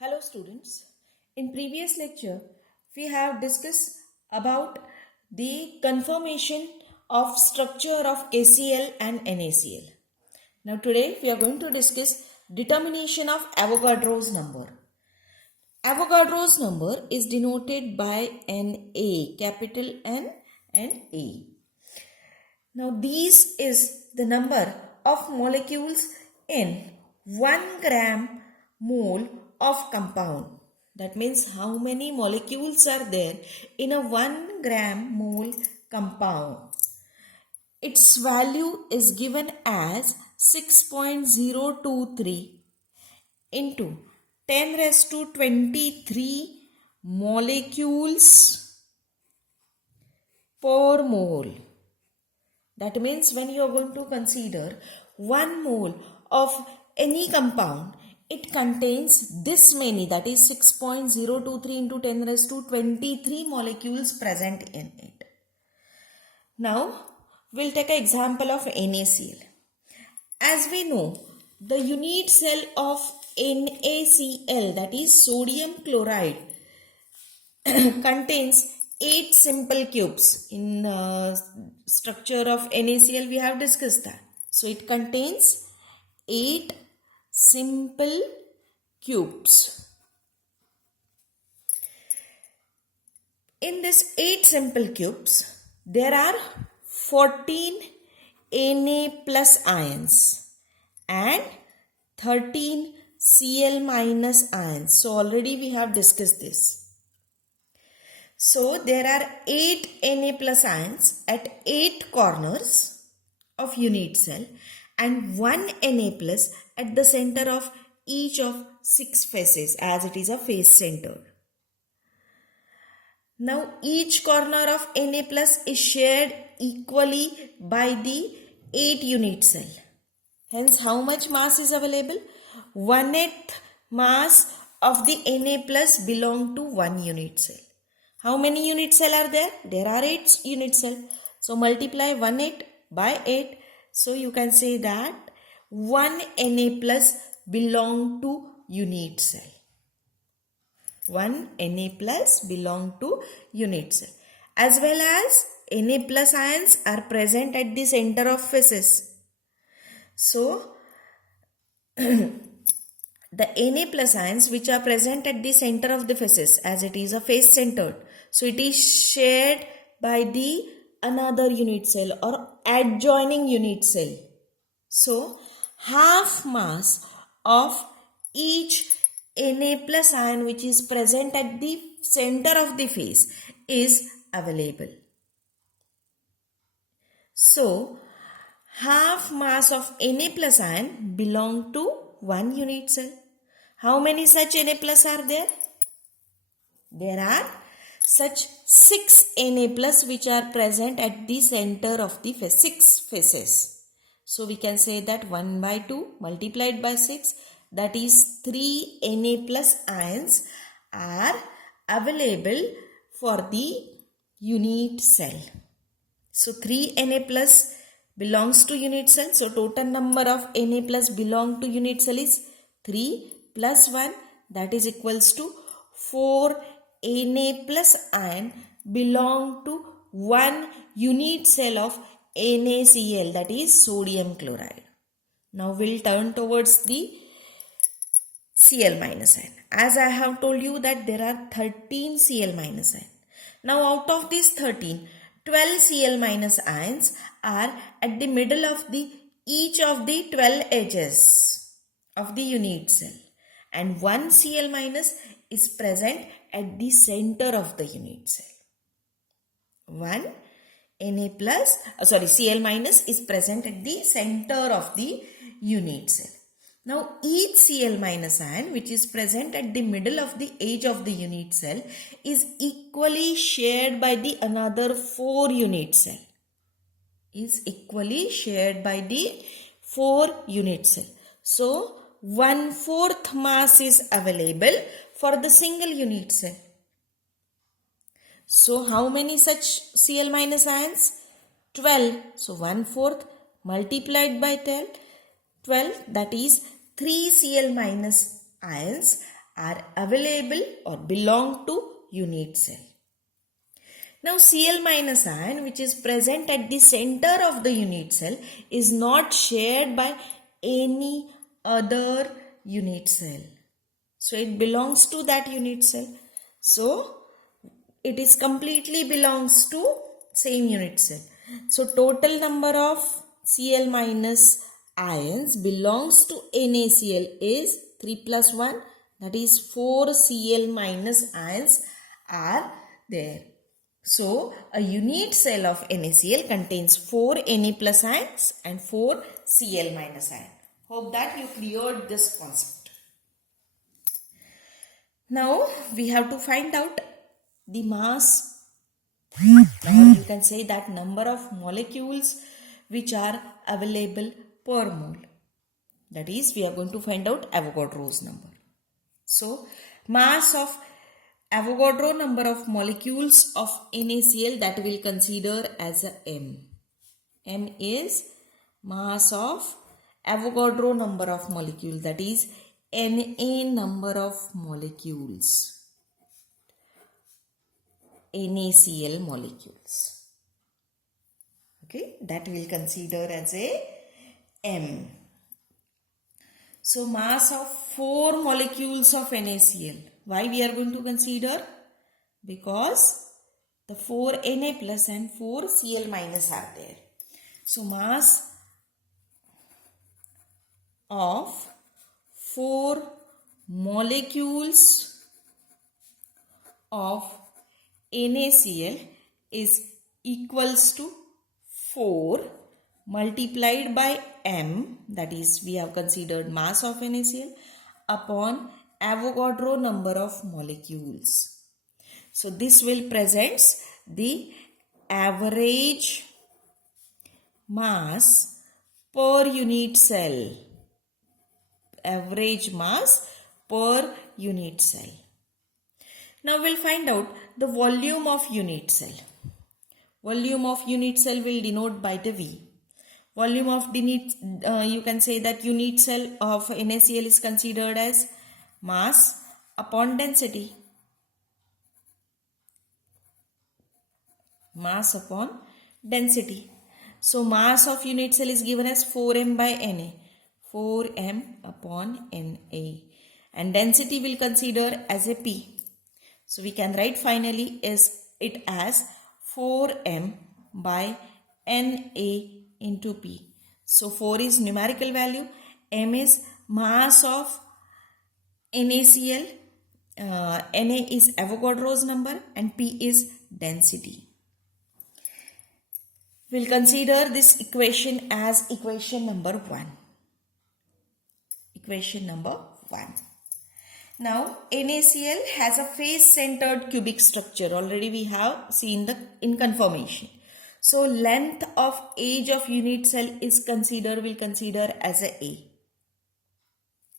Hello students. In previous lecture, we have discussed about the conformation of structure of KCl and NaCl. Now today we are going to discuss determination of Avogadro's number. Avogadro's number is denoted by Na, capital N and A. Now this is the number of molecules in 1 gram mole of compound. That means how many molecules are there in a 1 gram mole compound. Its value is given as 6.023 into 10 raised to 23 molecules per mole. That means when you are going to consider 1 mole of any compound, it contains this many, that is 6.023 into 10 raised to 23 molecules present in it. Now, we'll take an example of NaCl. As we know, the unit cell of NaCl, that is sodium chloride, contains 8 simple cubes. In structure of NaCl, we have discussed that. So, it contains 8 simple cubes. In this 8 simple cubes, there are 14 Na plus ions and 13 Cl minus ions. So already we have discussed this. So there are 8 Na plus ions at 8 corners of unit cell and 1 Na plus at the center of each of 6 faces, as it is a face centered. Now each corner of Na plus is shared equally by the 8 unit cell. Hence how much mass is available? 1/8 mass of the Na plus belong to 1 unit cell. How many unit cell are there? There are 8 unit cell. So multiply 1/8 by 8. So you can say that 1 Na plus belong to unit cell. 1 Na plus belong to unit cell. As well as Na plus ions are present at the center of faces. So the Na plus ions which are present at the center of the faces, as it is a face centered, so it is shared by the another unit cell or adjoining unit cell. So half mass of each Na plus ion which is present at the center of the face is available. So half mass of Na plus ion belong to 1 unit cell. How many such Na plus are there? There are such 6 Na plus which are present at the center of the face, 6 faces. So we can say that 1 by 2 multiplied by 6, that is 3 Na plus ions are available for the unit cell. So 3 Na plus belongs to unit cell. So total number of Na plus belong to unit cell is 3 plus 1, that is equals to 4 Na plus ion belong to 1 unit cell of NaCl, that is sodium chloride. Now we'll turn towards the Cl minus ion. As I have told you that there are 13 Cl minus ion. Now out of these 13, 12 Cl minus ions are at the middle of each of the 12 edges of the unit cell, and 1 Cl minus is present at the center of the unit cell. 1 Cl minus is present at the center of the unit cell. Now each Cl minus ion which is present at the middle of the edge of the unit cell is equally shared by the another 4 unit cell. Is equally shared by the 4 unit cell. So 1/4 mass is available for the single unit cell. So how many such Cl minus ions? 12. So 1/4 multiplied by 12, that is 3 Cl minus ions are available or belong to unit cell. Now Cl minus ion, which is present at the center of the unit cell, is not shared by any other unit cell. So it belongs to that unit cell. So it is completely belongs to same unit cell. So total number of Cl minus ions belongs to NaCl is 3 plus 1, that is 4 Cl minus ions are there. So a unit cell of NaCl contains 4 Na plus ions and 4 Cl minus ion. Hope that you cleared this concept. Now we have to find out the mass, or you can say that number of molecules which are available per mole. That is, we are going to find out Avogadro's number. So mass of Avogadro number of molecules of NaCl, that we will consider as a m. M is mass of Avogadro number of molecules, that is Na number of molecules, NaCl molecules. Okay, that we will consider as a m. So mass of 4 molecules of NaCl. Why we are going to consider? Because the 4 Na plus and 4 Cl minus are there. So mass of 4 molecules of NaCl is equals to 4 multiplied by m, that is we have considered mass of NaCl, upon Avogadro number of molecules. So this will presents the average mass per unit cell. Average mass per unit cell. Now we'll find out the volume of unit cell. Volume of unit cell will denote by the V. Volume of unit, you can say that unit cell of NaCl is considered as mass upon density. Mass upon density. So mass of unit cell is given as 4m by Na. 4m upon Na. And density will consider as a P. So we can write finally it as 4m by Na into P. So 4 is numerical value, m is mass of NaCl, Na is Avogadro's number, and P is density. We'll consider this equation as equation number 1. Equation number 1. Now NaCl has a face-centered cubic structure. Already we have seen in conformation. So length of edge of unit cell is we'll consider as a.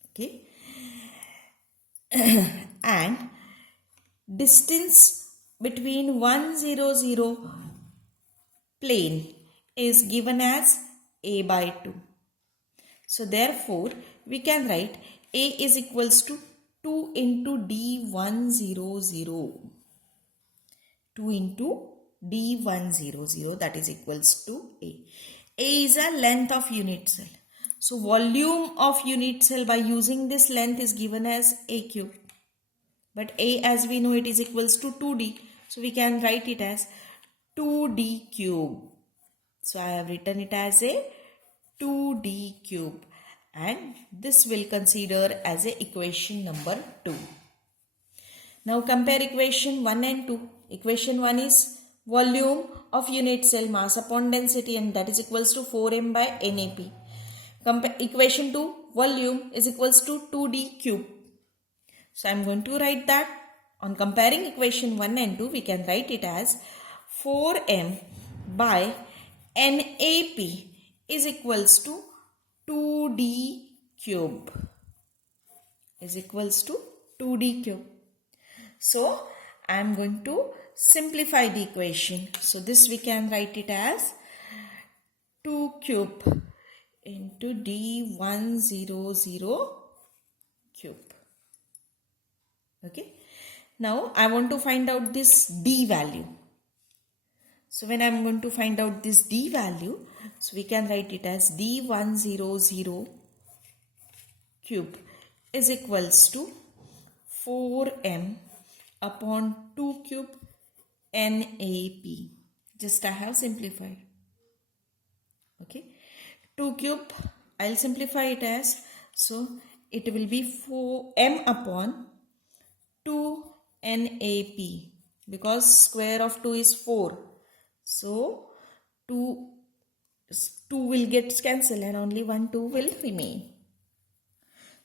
Okay. And distance between 1, 0, 0 plane is given as a by 2. So therefore we can write a is equals to 2 into d100. 2 into d100, that is equals to a. A is a length of unit cell. So volume of unit cell by using this length is given as a cube. But a, as we know, it is equals to 2d. So we can write it as 2d cube. So I have written it as a 2d cube. And this will consider as a equation number 2. Now compare equation 1 and 2. Equation 1 is volume of unit cell, mass upon density, and that is equals to 4m by NaP. Equation 2, volume is equals to 2d cube. So I am going to write that. On comparing equation 1 and 2, we can write it as 4m by NaP is equals to 2d cube. Is equals to 2d cube. So I am going to simplify the equation. So this we can write it as 2 cube into d100 cube. Okay. Now I want to find out this D value. So when I'm going to find out this D value, so we can write it as D100 cube is equals to 4m upon 2 cube NAP. Just I have simplified. Okay. 2 cube, I'll simplify it as, so it will be 4m upon 2 NAP, because square of 2 is 4. So 2 will get cancelled and only 1 2 will remain.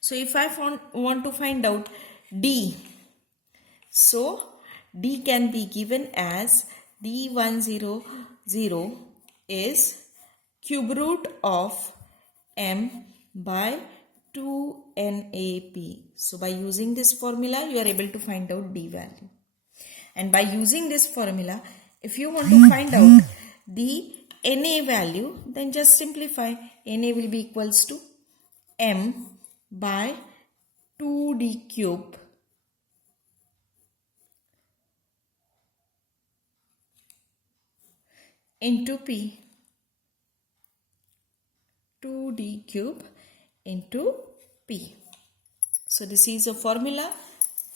So if I want to find out D, so D can be given as D100 is cube root of m by 2 NAP. So by using this formula, you are able to find out D value. And by using this formula, if you want to find out the NA value, then just simplify. NA will be equals to m by 2D cube into P. 2D cube into P. So this is a formula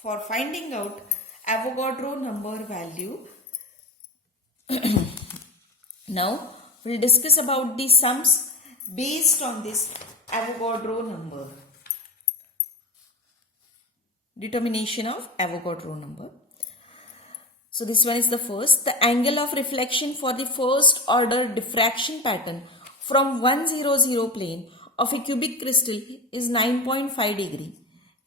for finding out Avogadro number value. Now we'll discuss about the sums based on this Avogadro number. Determination of Avogadro number. So this one is the first. The angle of reflection for the first order diffraction pattern from 100 plane of a cubic crystal is 9.5 degree.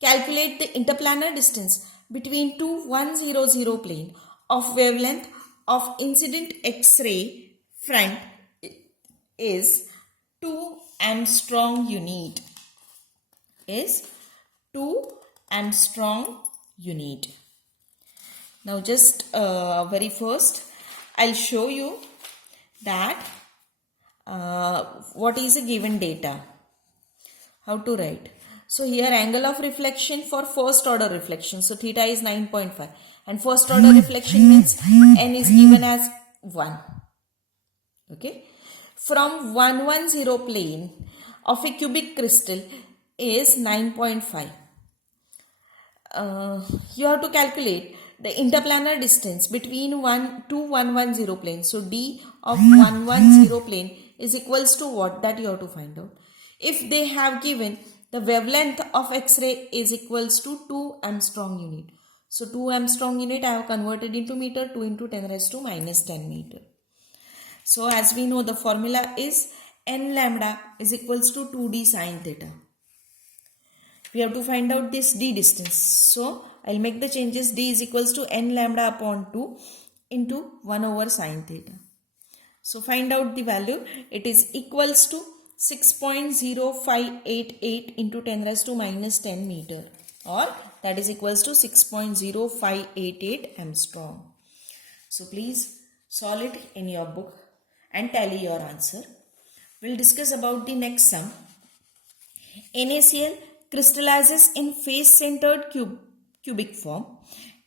Calculate the interplanar distance between two 100 plane of wavelength of incident X-ray front is 2 Armstrong unit. Is 2 Armstrong unit. Now just very first I'll show you that what is a given data, how to write. So here angle of reflection for first order reflection, so theta is 9.5 and first order reflection means n is given as 1. Okay, from 110 plane of a cubic crystal is 9.5. You have to calculate the interplanar distance between 110 planes. So D of 110 plane is equals to what? That you have to find out. If they have given the wavelength of X-ray is equals to 2 Armstrong unit. So 2 Armstrong unit I have converted into meter, 2 into 10 raised to minus 10 meter. So as we know, the formula is n lambda is equals to 2d sine theta. We have to find out this d distance. So I'll make the changes. D is equals to n lambda upon 2 into 1 over sine theta. So find out the value. It is equals to 6.0588 into 10 raised to minus 10 meter, or that is equals to 6.0588 Armstrong. So please solve it in your book and tally your answer. We'll discuss about the next sum. NaCl crystallizes in face-centered cubic form.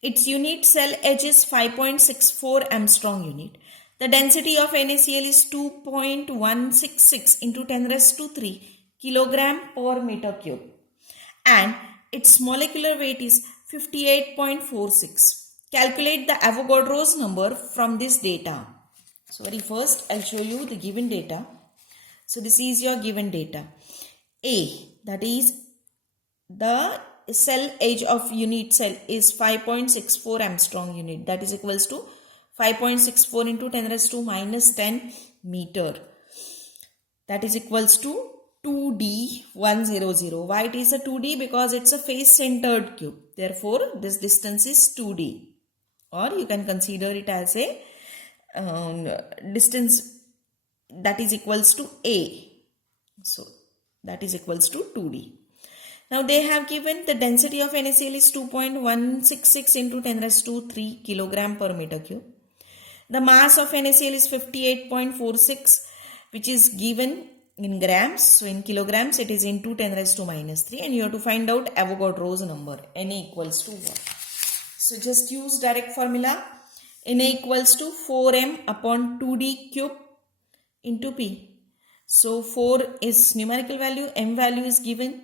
Its unit cell edge is 5.64 Armstrong unit. The density of NaCl is 2.166 into 10 raised to 3 kilogram per meter cube. And its molecular weight is 58.46. Calculate the Avogadro's number from this data. So very first I'll show you the given data. So this is your given data. A, that is the cell edge of unit cell is 5.64 Armstrong unit. That is equals to 5.64 into 10 raised to minus 10 meter. That is equals to 2D100. Why it is a 2D? Because it's a face-centered cube. Therefore, this distance is 2D. Or you can consider it as a distance that is equals to A. So, that is equals to 2D. Now, they have given the density of NaCl is 2.166 into 10 raised to 3 kilogram per meter cube. The mass of NaCl is 58.46, which is given in grams. So, in kilograms, it is into 10 raised to minus 3. And you have to find out Avogadro's number. Na equals to what? So just use direct formula. Na equals to 4m upon 2d cube into p. So 4 is numerical value, m value is given,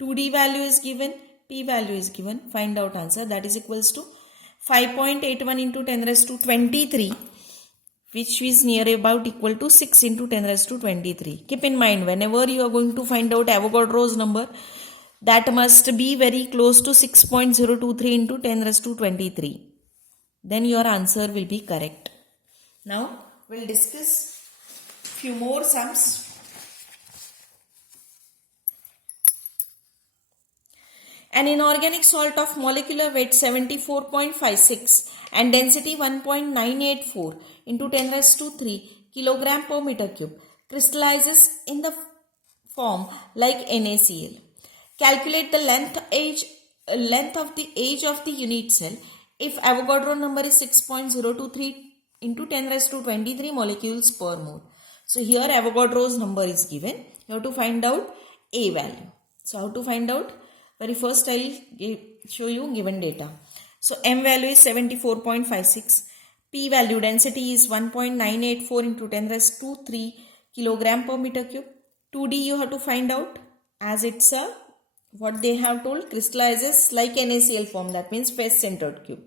2d value is given, p value is given. Find out answer. That is equals to 5.81 into 10 raised to 23, which is near about equal to 6 into 10 raised to 23. Keep in mind, whenever you are going to find out Avogadro's number, that must be very close to 6.023 into 10 raised to 23. Then your answer will be correct. Now we'll discuss few more sums. An inorganic salt of molecular weight 74.56 and density 1.984 into 10 raised to 3 kilogram per meter cube crystallizes in the form like NaCl. Calculate the length of the age of the unit cell if Avogadro number is 6.023 into 10 raised to 23 molecules per mole. So here Avogadro's number is given. You have to find out A value. So how to find out? Very first I will show you given data. So M value is 74.56. P value density is 1.984 into 10 raised to 3 kilogram per meter cube. 2D you have to find out, as it's a what they have told, crystallizes like NaCl form, that means face centered cube.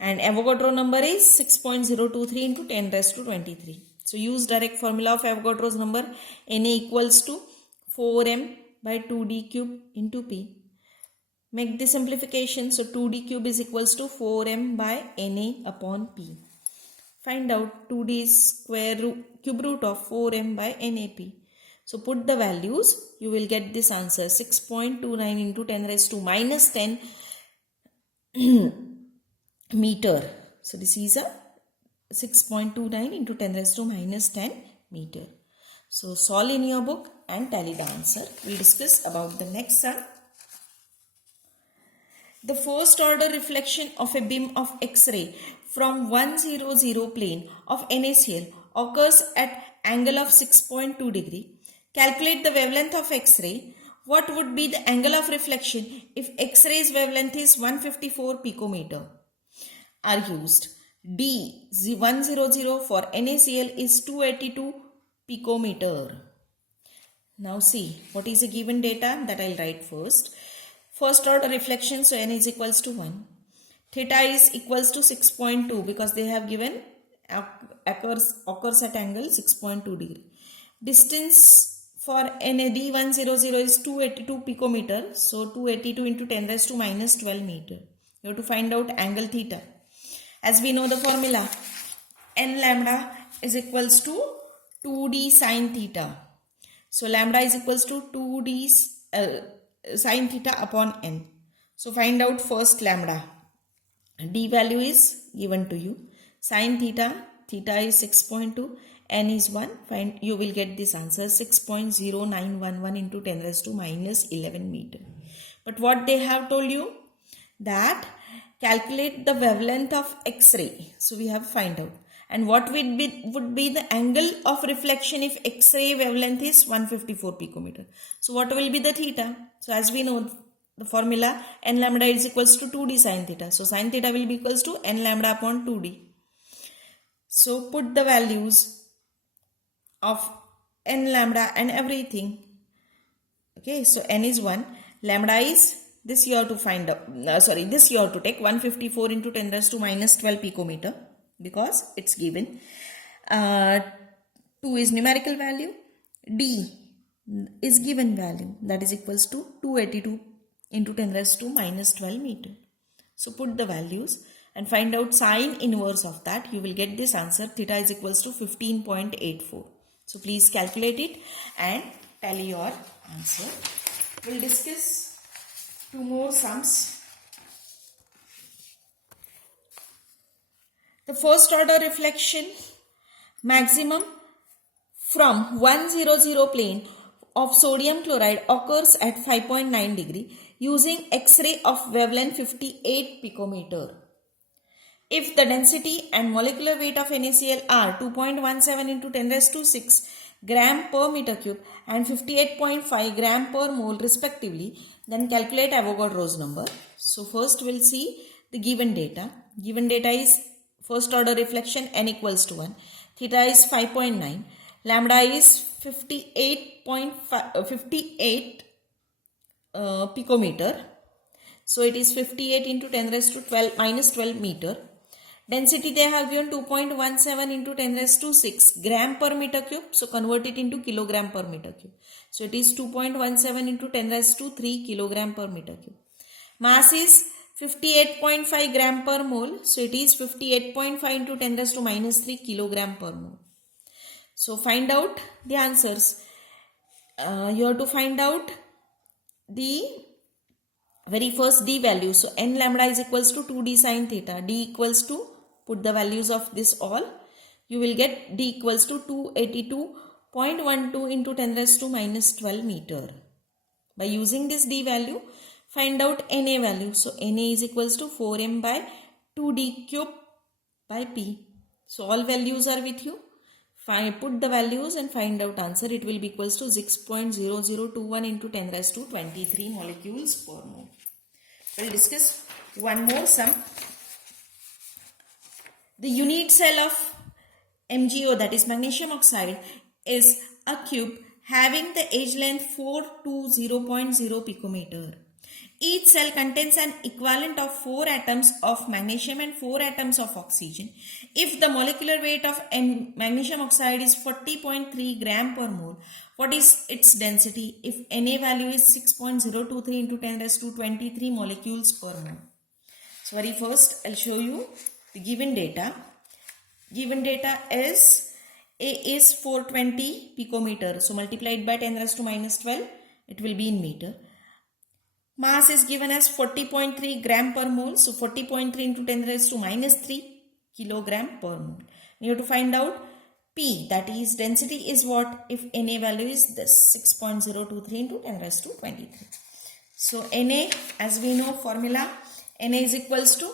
And Avogadro number is 6.023 into 10 raised to 23. So use direct formula of Avogadro's number. Na equals to 4m by 2d cube into p. Make the simplification. So 2d cube is equals to 4m by na upon p. Find out 2d is cube root of 4m by nap. So put the values, you will get this answer, 6.29 into 10 raised to minus 10 meter. So this is a 6.29 into 10 raised to minus 10 meter. So solve in your book and tally the answer. We'll discuss about the next sum. The first order reflection of a beam of X-ray from 100 plane of NaCl occurs at angle of 6.2 degree. Calculate the wavelength of X-ray. What would be the angle of reflection if X-ray's wavelength is 154 picometer? Are used. D 100 for NaCl is 282 picometer. Now see what is the given data that I'll write first. First order reflection, so n is equals to 1. Theta is equals to 6.2 because they have given occurs at angle 6.2 degree. Distance for NAD 100 is 282 picometer. So 282 into 10 raised to minus 12 meter. You have to find out angle theta. As we know the formula, n lambda is equals to 2d sine theta. So lambda is equals to 2d sine theta upon n. So find out first lambda. D value is given to you. Sine theta, theta is 6.2, n is 1. Find, you will get this answer, 6.0911 into 10 raised to minus 11 meter. But what they have told you, that calculate the wavelength of X-ray. So we have find out. And what would be the angle of reflection if X-ray wavelength is 154 picometer. So what will be the theta? So as we know the formula, n lambda is equals to 2d sine theta. So sine theta will be equals to n lambda upon 2d. So put the values of n lambda and everything. Okay, so n is 1. Lambda is, this you have to find out, this you have to take 154 into 10 raised to minus 12 picometer because it's given. 2 is numerical value. D is given value, that is equals to 282 into 10 raised to minus 12 meter. So put the values and find out sine inverse of that. You will get this answer, theta is equals to 15.84. So please calculate it and tally your answer. We'll discuss two more sums. The first order reflection maximum from 100 plane of sodium chloride occurs at 5.9 degree using X-ray of wavelength 58 picometer. If the density and molecular weight of NaCl are 2.17 into 10 raised to 6 gram per meter cube and 58.5 gram per mole respectively, then calculate Avogadro's number. So first we'll see the given data. Given data is first order reflection n equals to 1. Theta is 5.9. Lambda is 58 picometer. So it is 58 into 10 raised to 12 minus 12 meter. Density they have given 2.17 into 10 raised to 6 gram per meter cube. So convert it into kilogram per meter cube. So it is 2.17 into 10 raised to 3 kilogram per meter cube. Mass is 58.5 gram per mole. So it is 58.5 into 10 raised to minus 3 kilogram per mole. So find out the answers. You have to find out the very first d value. So n lambda is equals to 2d sine theta. D equals to, put the values of this all. You will get d equals to 282.12 into 10 raised to minus 12 meter. By using this d value, find out Na value. So Na is equals to 4m by 2d cube by p. So all values are with you. Put the values and find out answer. It will be equals to 6.0021 into 10 raised to 23 molecules per mole. We'll discuss one more sum. The unit cell of MgO, that is magnesium oxide, is a cube having the edge length 4 to 0.0 picometer. Each cell contains an equivalent of 4 atoms of magnesium and 4 atoms of oxygen. If the molecular weight of magnesium oxide is 40.3 gram per mole, what is its density if Na value is 6.023 into 10 raised to 23 molecules per mole? So very first I'll show you the given data. Given data is A is 420 picometer. So multiplied by 10 raised to minus 12, it will be in meter. Mass is given as 40.3 gram per mole. So 40.3 into 10 raised to minus 3 kilogram per mole. You have to find out P, that is density is what if Na value is this 6.023 into 10 raised to 23. So Na, as we know formula, Na is equals to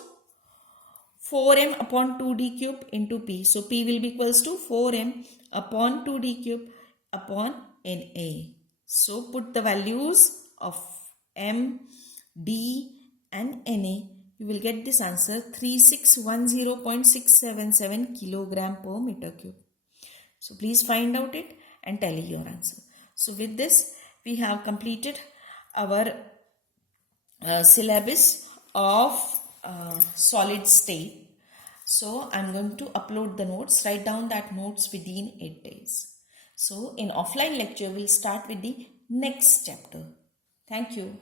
4m upon 2d cube into P. So P will be equals to 4m upon 2d cube upon Na. So put the values of M, D and Na. You will get this answer 3610.677 kilogram per meter cube. So please find out it and tell your answer. So with this we have completed our syllabus of solid state. So I'm going to upload the notes. Write down that notes within 8 days. So in offline lecture we'll start with the next chapter. Thank you.